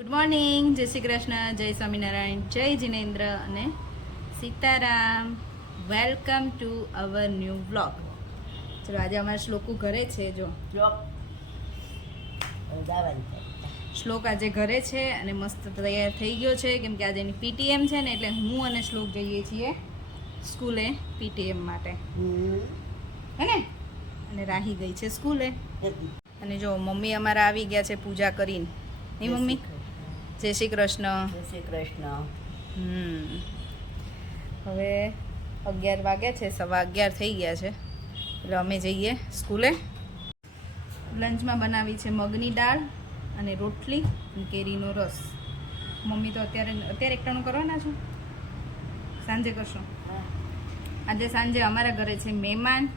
Good morning, જય શ્રી કૃષ્ણ, જય સ્વામિનારાયણ, જય જિનેન્દ્ર અને Sitaram. Welcome to our new blog. ચલો, આજે અમારા શ્લોકુ ઘરે છે. જો શ્લોક આજે ઘરે છે અને મસ્ત તૈયાર થઈ ગયો છે, કેમ કે આજે એની પીટીએમ છે ને, એટલે હું અને શ્લોક જઈએ છીએ સ્કૂલે પીટીએમ માટે, હે ને? અને રાહી ગઈ છે સ્કૂલે. અને જો મમ્મી અમારા આવી ગયા છે પૂજા કરીને, નહીં મમ્મી? જય શ્રી કૃષ્ણ. જય શ્રી કૃષ્ણ. હવે 11 વાગ્યા છે, 11:15 થઈ ગયા છે, એટલે અમે જઈએ સ્કૂલે. લંચમાં બનાવી છે મગની દાળ અને રોટલી અને કેરીનો રસ. મમ્મી તો અત્યારે એકટાણું કરવાના છો, સાંજે કરશો? આજે સાંજે અમારા ઘરે છે મહેમાન.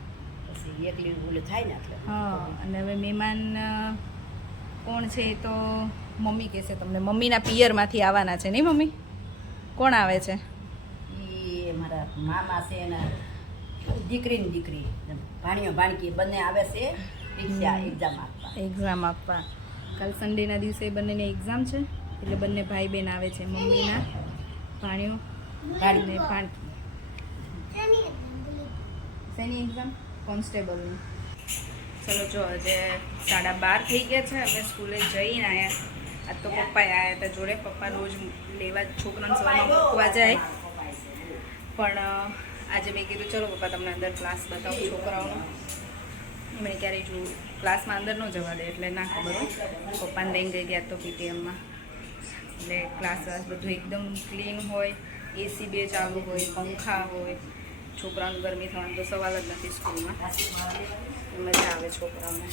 પછી એકલી ઓલું થાય ને એટલે. હા, અને હવે મહેમાન કોણ છે એ તો મમ્મી કહેશે તમને. મમ્મીના પિયરમાંથી આવવાના છે, નહીં મમ્મી? કોણ આવે છે? એ મારા મામા છે એના દીકરી ને દીકરી, ભાણીઓ ભાણકી બંને આવે છે પરીક્ષા એક્ઝામ આપવા. એક્ઝામ આપવા. કાલ સન્ડેના દિવસે બંનેને એક્ઝામ છે, એટલે બંને ભાઈ બહેન આવે છે. મમ્મીના ભાણીઓ અને ભાણકી. શેની એક્ઝામ? કોન્સ્ટેબલની. ચલો, જો આજે 12:30 થઈ ગયા છે, અમે સ્કૂલે જઈને આવ્યા. આજ તો પપ્પાએ આવ્યા હતા જોડે. પપ્પા રોજ લેવા છોકરાને સવારમાં મૂકવા જાય, પણ આજે મેં કીધું ચલો પપ્પા તમને અંદર ક્લાસ બતાવું છોકરાઓનો. એમણે ક્યારેય જો ક્લાસમાં અંદર ન જવા દે, એટલે ના ખબર હોય. પપ્પાને લઈને જઈ ગયા તો પીટીએમમાં, એટલે ક્લાસ બધું એકદમ ક્લીન હોય, એસી 2 ચાલુ હોય, પંખા હોય. છોકરાઓને ગરમી થવાનો તો સવાલ જ નથી સ્કૂલમાં. મજા આવે છોકરાઓને.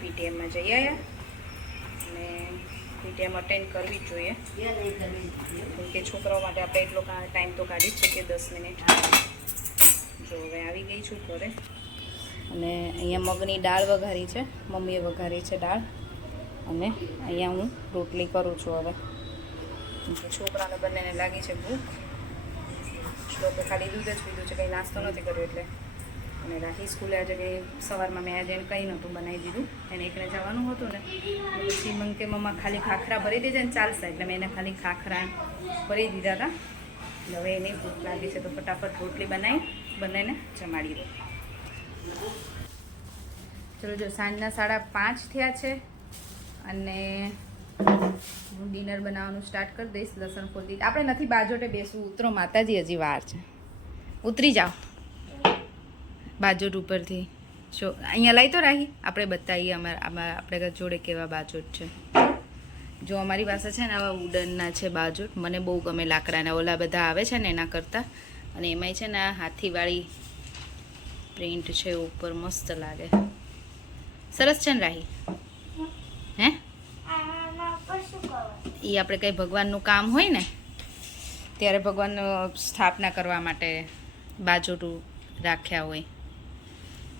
પીટીએમમાં જઈ આવ્યા અને પીટીએમ અટેન્ડ કરવી જ જોઈએ, કેમ કે છોકરાઓ માટે આપણે એટલો ટાઈમ તો કાઢી જ શકીએ, 10 મિનિટ. જો હવે આવી ગઈ છું ઘરે, અને અહીંયા મગની દાળ વઘારી છે, મમ્મીએ વઘારી છે દાળ, અને અહીંયા હું રોટલી કરું છું. હવે છોકરાને બંનેને લાગી છે ભૂખ. શ્લોકે ખાલી દૂધ જ પીધું છે, કંઈ નાસ્તો નથી કર્યો એટલે. અને રાહી સ્કૂલે આજે કંઈ સવારમાં મેં આજે કંઈ નહોતું બનાવી દીધું, એને એકને જવાનું હતું ને. પછી મને કે મમ્મા ખાલી ખાખરા ભરી દેજે ને ચાલશે, એટલે મેં એને ખાલી ખાખરા ભરી દીધા હતા. એટલે હવે એની ભૂખ લાગી છે તો ફટાફટ રોટલી બનાવી બંનેને જમાડી દો. ચલો, જો સાંજના 5:30 થયા છે અને હું ડિનર બનાવવાનું સ્ટાર્ટ કરી દઈશ. લસણ ફોલી આપણે નથી બાજોટે બેસવું. ઉતરો માતાજી, હજી વાર છે. ઉતરી જાઓ બાજોટ ઉપરથી. જો અહીંયા લાવી તો રાહી, આપણે બતાવીએ આપણે જોડે કેવા બાજોટ છે. જો અમારી પાસે છે ને આવા વુડનના છે બાજોટ. મને બહુ ગમે લાકડાના. ઓલા બધા આવે છે ને એના કરતાં. અને એમાંય છે ને આ હાથીવાળી પ્રિન્ટ છે ઉપર, મસ્ત લાગે. સરસ છે ને રાહી? હે? એ આપણે કંઈ ભગવાનનું કામ હોય ને ત્યારે ભગવાનનું સ્થાપના કરવા માટે બાજોટું રાખ્યા હોય.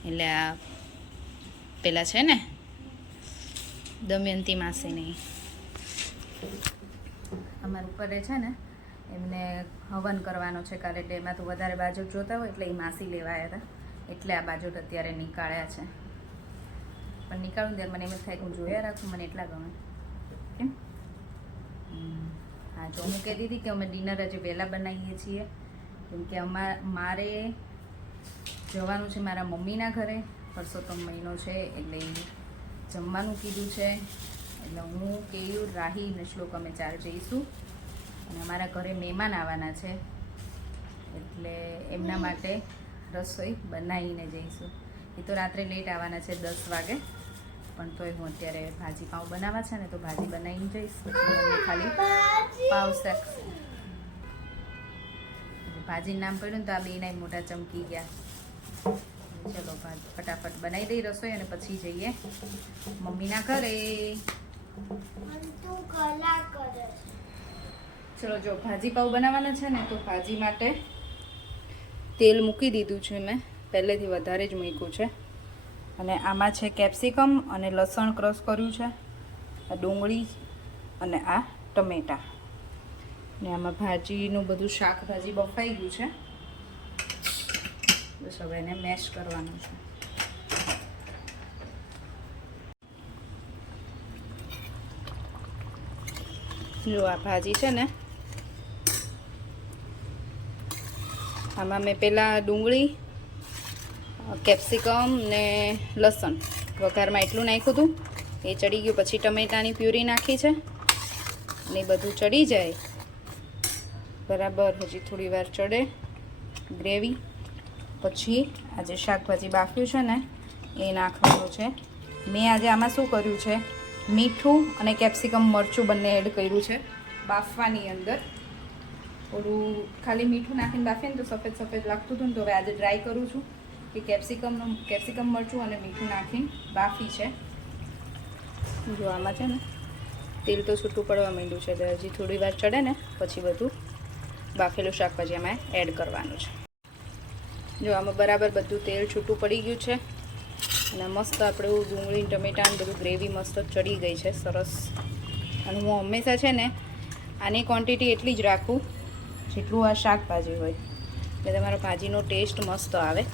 એટલે આ પેલા છે ને દમયંતી માસીની, અમારા ઉપર છે ને, એમને હવન કરવાનો છે કાલે, એટલે એમાં તો વધારે બાજોટ જોતા હોય, એટલે એ માસી લેવા આવ્યા હતા, એટલે આ બાજોટ અત્યારે નીકાળ્યા છે. પણ નીકાળું ત્યારે મને એમ જ થાય કે હું જોયા રાખું, મને એટલા ગમે. કેમ? હા, જો હું કહેતી હતી કે અમે ડિનર હજી વહેલા બનાવીએ છીએ, કેમ કે મારે જવાનું છે મારા મમ્મીના ઘરે. પરસોત્તમ મહિનો છે એટલે જમવાનું કીધું છે, એટલે હું, કેયુર, રાહી અને શ્લોક અમે 4 જઈશું. અને અમારા ઘરે મહેમાન આવવાના છે, એટલે એમના માટે રસોઈ બનાવીને જઈશું. એ તો રાત્રે લેટ આવવાના છે, 10 વાગે, પણ તોય હું અત્યારે ભાજી પાઉં બનાવવા છે ને, તો ભાજી બનાવીને જઈશ. મમ્મી ખાલી પાવ શાકશે. ભાજીનું નામ પડ્યું ને તો આ બેના મોટા ચમકી ગયા. ચલો, ફટાફટ બનાવી દઈ રસોઈ અને પછી જઈએ મમ્મીના ઘરે. ચલો, જો ભાજી પાઉં બનાવવાના છે ને, તો ભાજી માટે તેલ મૂકી દીધું છે મેં, પહેલેથી વધારે જ મૂક્યું છે. અને આમાં છે કેપ્સિકમ અને લસણ ક્રશ કર્યું છે, આ ડુંગળી અને આ ટમેટાં. ને આમાં ભાજીનું બધું શાકભાજી બફાઈ ગયું છે, બસ હવે એને મેશ કરવાનું છે. જો આ ભાજી છે ને, આમાં મેં પહેલાં ડુંગળી, કેપ્સિકમ ને લસણ વઘારમાં એટલું નાખ્યું હતું, એ ચડી ગયું. પછી ટમેટાની પ્યુરી નાખી છે ને એ બધું ચડી જાય બરાબર, હજી થોડી વાર ચડે ગ્રેવી. પછી આજે શાકભાજી બાફ્યું છે ને એ નાખવાનું છે. મેં આજે આમાં શું કર્યું છે, મીઠું અને કેપ્સિકમ મરચું બંને એડ કર્યું છે બાફવાની અંદર. થોડું ખાલી મીઠું નાખીને બાફીએ ને તો સફેદ સફેદ લાગતું હતું ને, તો હવે આજે ટ્રાય કરું છું કે કેપ્સિકમ મરચું અને મીઠું નાખીને બાફી છે. જો આમાં છે ને તેલ તો છૂટું પડવા માંડ્યું છે, એટલે હજી થોડી વાર ચડે ને પછી બધું બાફેલું શાકભાજી આમાં એડ કરવાનું છે. જો આમાં બરાબર બધું તેલ છૂટું પડી ગયું છે અને મસ્ત આપણું ડુંગળી ટમેટાં બધું ગ્રેવી મસ્ત ચડી ગઈ છે સરસ. અને હું હંમેશા છે ને આની ક્વોન્ટિટી એટલી જ રાખું જેટલું આ શાકભાજી હોય, એટલે તમારો ભાજીનો ટેસ્ટ મસ્ત આવે.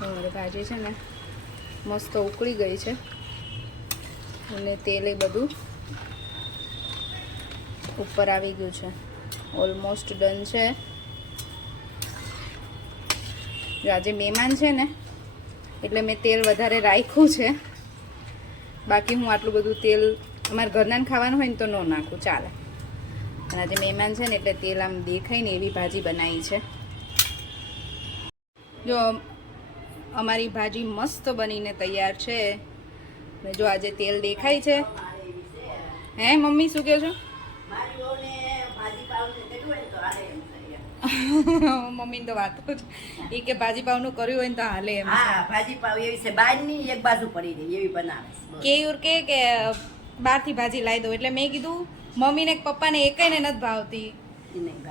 મારી ભાજી છે ને મસ્ત ઉકળી ગઈ છે અને તેલ એ બધું ઉપર આવી ગયું છે, ઓલમોસ્ટ ડન છે. જો આજે મહેમાન છે ને એટલે મેં તેલ વધારે રાખ્યું છે, બાકી હું આટલું બધું તેલ અમારા ઘરના ખાવાનું હોય ને તો ન નાખું ચાલે. અને આજે મહેમાન છે ને એટલે તેલ આમ દેખાય ને એવી ભાજી બનાવી છે. જો અમારી ભાજી મસ્ત બનીને તૈયાર છે. ને જો આજે તેલ દેખાય છે. હે મમ્મી શું કહો છો? મમ્મી તો વાત જ એ કે ભાજી પાવનું કર્યું હોય ને તો હાલે એમ. હા, ભાજી પાવ એવી છે, બહારની એક બાજુ પડી રહી એવી બનાવે કે બહારથી ભાજી લાવી દો. એટલે મેં કીધું મમ્મીને પપ્પાને એકઈને નથી ભાવતી,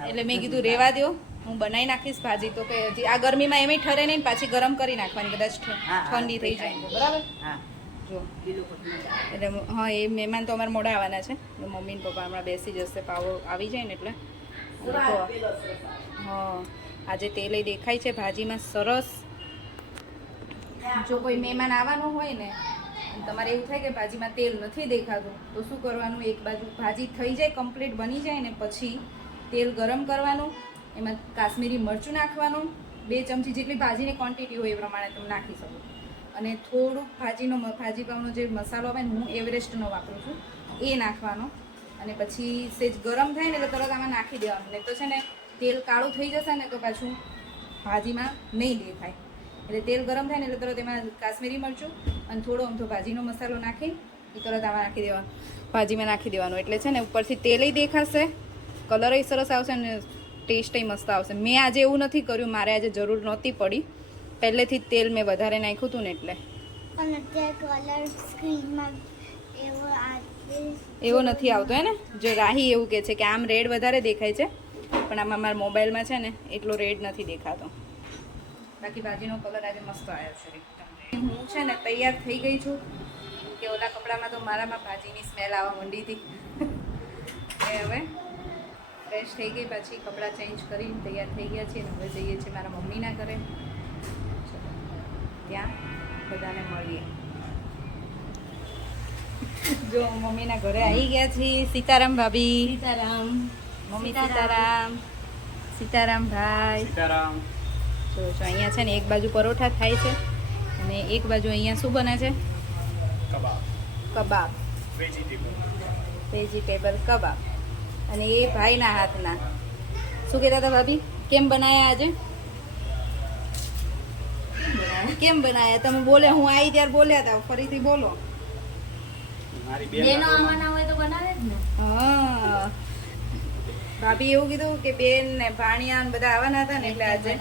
એટલે મેં કીધું રેવા દો, હું બનાવી નાખીશ ભાજી. તો કે હજી આ ગરમીમાં એમ ઠરે નહીં, પાછી ગરમ કરી નાખવાની, કદાચ ઠંડી થઈ જાય તો બરાબર. હા જો એટલે હા, એ મહેમાન તો અમારે મોડા આવવાના છે. મમ્મી ને પપ્પા હમણાં બેસી જશે, પાવો આવી જાય ને એટલે. હા, આજે તેલ દેખાય છે ભાજીમાં સરસ. જો કોઈ મહેમાન આવવાનું હોય ને તમારે એવું થાય કે ભાજીમાં તેલ નથી દેખાતું, તો શું કરવાનું, એક બાજુ ભાજી થઈ જાય કમ્પ્લીટ બની જાય ને પછી તેલ ગરમ કરવાનું, એમાં કાશ્મીરી મરચું નાખવાનું, 2 ચમચી જેટલી ભાજીની ક્વોન્ટિટી હોય એ પ્રમાણે તમે નાખી શકો. અને થોડુંક ભાજી પાવનો જે મસાલો આવે ને, હું એવરેસ્ટનો વાપરું છું, એ નાખવાનો. અને પછી સેજ ગરમ થાય ને એટલે તરત આમાં નાખી દેવાનું, નહીં તો છે ને તેલ કાળું થઈ જશે ને તો પાછું ભાજીમાં નહીં દેખાય. એટલે તેલ ગરમ થાય ને એટલે તરત એમાં કાશ્મીરી મરચું અને થોડો અમથો ભાજીનો મસાલો નાખી એ તરત આમાં નાખી દેવાનો, ભાજીમાં નાખી દેવાનું. એટલે છે ને ઉપરથી તેલય દેખાશે, કલરય સરસ આવશે અને ટેસ્ટય મસ્ત આવશે. મેં આજે એવું નથી કર્યું, મારે આજે જરૂર નહોતી પડી, પહેલેથી જ તેલ મેં વધારે નાખ્યું હતું ને એટલે. એવો નથી આવતો હે ને, જો રાહી એવું કહે છે કે આમ રેડ વધારે દેખાય છે, પણ આમાં મારા મોબાઈલમાં છે ને એટલો રેડ નથી દેખાતો. બાકી ભાજીનો કલર આજે મસ્ત આવ્યો છે એકદમ. હું છે ને તૈયાર થઈ ગઈ છું, કે ઓલા કપડામાં તો મારામાં ભાજીની સ્મેલ આવવા માંડી હતી. એ હવે ફ્રેશ થઈ ગઈ, પછી કપડાં ચેન્જ કરીને તૈયાર થઈ ગયા છીએ. હવે જઈએ છીએ મારા મમ્મીના ઘરે, ત્યાં બધાને મળીએ. જો મમ્મીના ઘરે આવી ગયા છીએ. સીતારામ ભાભી. સીતારામ મમ્મી સીતારામ. સીતારામ ભાઈ. સીતારામ. જો અહીંયા છે ને એક બાજુ પરોઠા થાય છે અને એક બાજુ અહીંયા શું બને છે, કબાબ, વેજીટેબલ કબાબ. અને એ ભાઈના હાથના. શું કહેતા હતા ભાભી, કેમ બનાયા આજે? કેમ બનાયા તમે? બોલે હું આવી ત્યારે બોલ્યા હતા, ફરીથી બોલો. બેનો આવવાના હોય તો બનાવે જ ને. હા, ભાભી એવું કીધું કે બેન ને ભાણિયા ને બધા આવવાના હતા ને એટલે આજે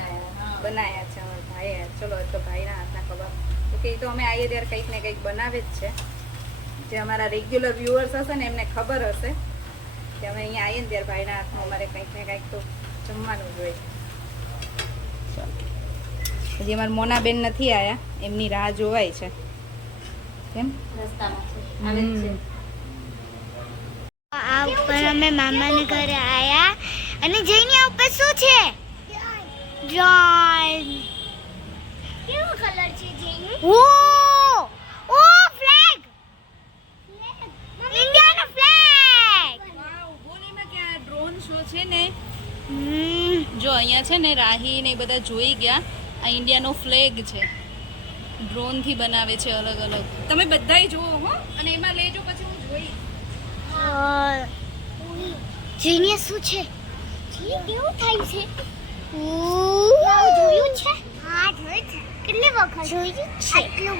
બનાયા છે અમારા ભાઈ. ચલો તો ભાઈના હાથના કબાબ. તો કે તો અમે આવીએ ત્યારે કંઈક ને કંઈક બનાવે જ છે. જે અમારા રેગ્યુલર વ્યુઅર્સ હશે ને એમને ખબર હશે કે અમે અહીંયા આવીએ ને ત્યારે ભાઈના હાથનું અમારે કંઈક ને કંઈક તો જમવાનું જ હોય. હજી અમારા મોનાબેન નથી આવ્યા, એમની રાહ જોવાય છે. કેમ? આ ઉપર અમે મામાને ઘરે આયા અને જઈને આ ઉપર શું છે? ડ્રોન. કેવો કલર છે જેનું? ઓ શાહી ને એ બધા જોઈ ગયા. આ ઇન્ડિયાનો ફ્લેગ છે, ડ્રોનથી બનાવે છે અલગ અલગ. તમે બધાય જુઓ હો, અને એમાં લેજો પછી હું જોઈ. જીનિયસ શું છે? કેવું થાય છે? જોયું છે? હા જોયું છે. કેટલી વખત જોયું છે? આટલું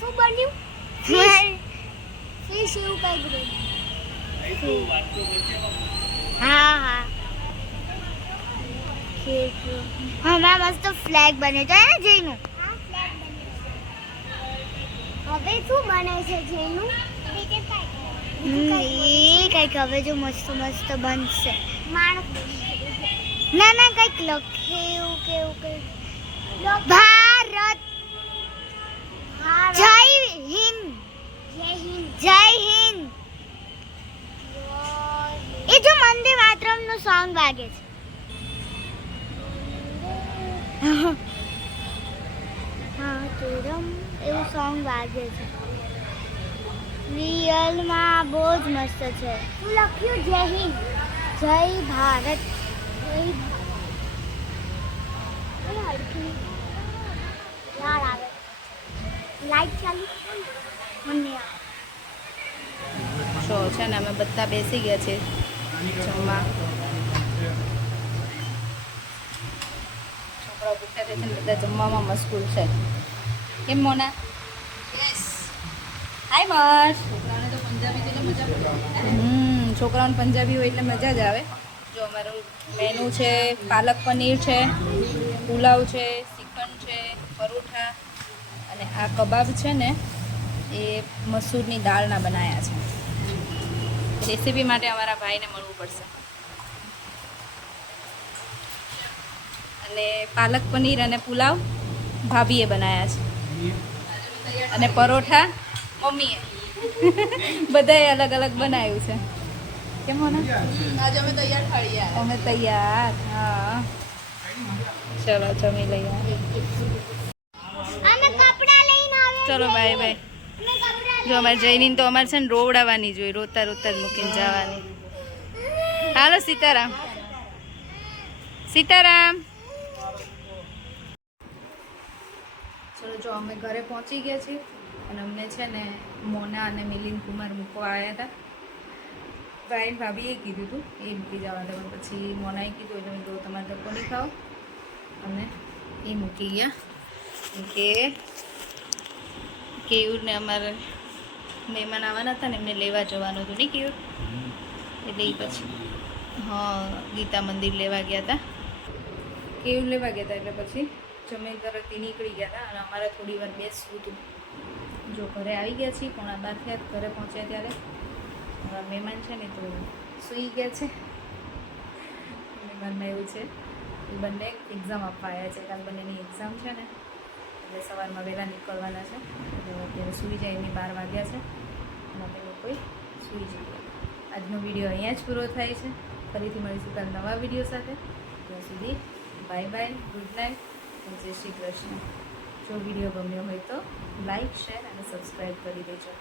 શું બન્યું? ફિશ એવું કઈ હા હા હમણાં મસ્ત ફ્લેગ બન્યો છે ને જયનું. હવે શું બને છે જયનું? કઈક હવે જો મસ્ત મસ્ત બનશે. ના ના કઈક લખે એવું કેવું કઈક. ભારત જય હિન્દ. જય હિન્દ. એ જો વંદે માતરમ નું સોંગ વાગે છે. માતરમ એવું સોંગ વાગે છે. રિયલમાં બહુ જ મસ્ત છે. શું લખ્યું? જય હિન્દ, જય ભારત, જય યાર આવે લાઈટ ચાલુ મને શો છે ને અમે બધા બેસી ગયા છે જમવા. છોકરાઓ ભૂખ્યા છે ને બધા જમવામાં મશગુલ છે. કેમ મોના? યસ. હાય મર્શ. છોકરાઓને તો પંજાબી એટલે મજા પડે. છોકરાઓને પંજાબી હોય એટલે મજા જ આવે. જો અમારું મેનુ છે, પાલક પનીર છે, પુલાવ છે, શ્રીખંડ છે, પરોઠા અને આ કબાબ છે ને એ મસૂરની દાળના બનાવ્યા છે. રેસીપી માટે અમારા ભાઈને મળવું પડશે. અને પાલક પનીર અને પુલાવ ભાભીએ બનાવ્યા છે, અને પરોઠા મમ્મીએ. બધાએ અલગ અલગ બનાવ્યું છે. કેમ હોને? આજે અમે તૈયાર થાળી. અમે તૈયાર. હા ચલો જમી લઈએ. અમે કપડા લઈને આવ્યા. ચલો બાય બાય. જો અમારે જઈને તો અમારે છે ને રોવડાવવાની જોઈએ, રોતા રોતા જ મૂકીને જવાની. હાલો સીતારામ. સીતારામ. ચલો જો અમે ઘરે પહોંચી ગયા છીએ, અને અમને છે ને મોના અને મિલિંદ કુમાર મૂકવા આવ્યા હતા. ભાઈ ભાભીએ કીધું હતું એ મૂકી જવા હતા, પણ પછી મોનાએ કીધું એટલે મેં કીધું તમારે ધક્કો નહીં ખાઓ, અને એ મૂકી ગયા. કે કેયુરને અમારે મહેમાન આવવાના હતા ને એમને લેવા જવાનું હતું નહીં કેયુર, એટલે એ પછી હા ગીતા મંદિર લેવા ગયા હતા. કેયુર લેવા ગયા હતા એટલે પછી જમીન તરફથી નીકળી ગયા હતા, અને અમારે થોડી વાર બેસવું હતું. જો ઘરે આવી ગયા છીએ, 11:30 થયા ઘરે પહોંચ્યા ત્યારે. મહેમાન છે ને તો સૂઈ ગયા છે. મહેમાનને એવું છે એ બંને એક્ઝામ આપવા આવ્યા છે, કાલ બંનેની એક્ઝામ છે ને એટલે સવારમાં વહેલા નીકળવાના છે. એટલે અત્યારે સૂઈ જાય એની 12 વાગ્યા છે, અને અમે લોકોએ સૂઈ જઈએ. આજનો વિડીયો અહીંયા જ પૂરો થાય છે. ફરીથી મળીશું કાલ નવા વિડીયો સાથે. ત્યાં સુધી બાય બાય, ગુડ નાઇટ, જય શ્રી કૃષ્ણ. જો વિડીયો ગમ્યો હોય તો લાઈક, શેર અને સબસ્ક્રાઈબ કરી દેજો.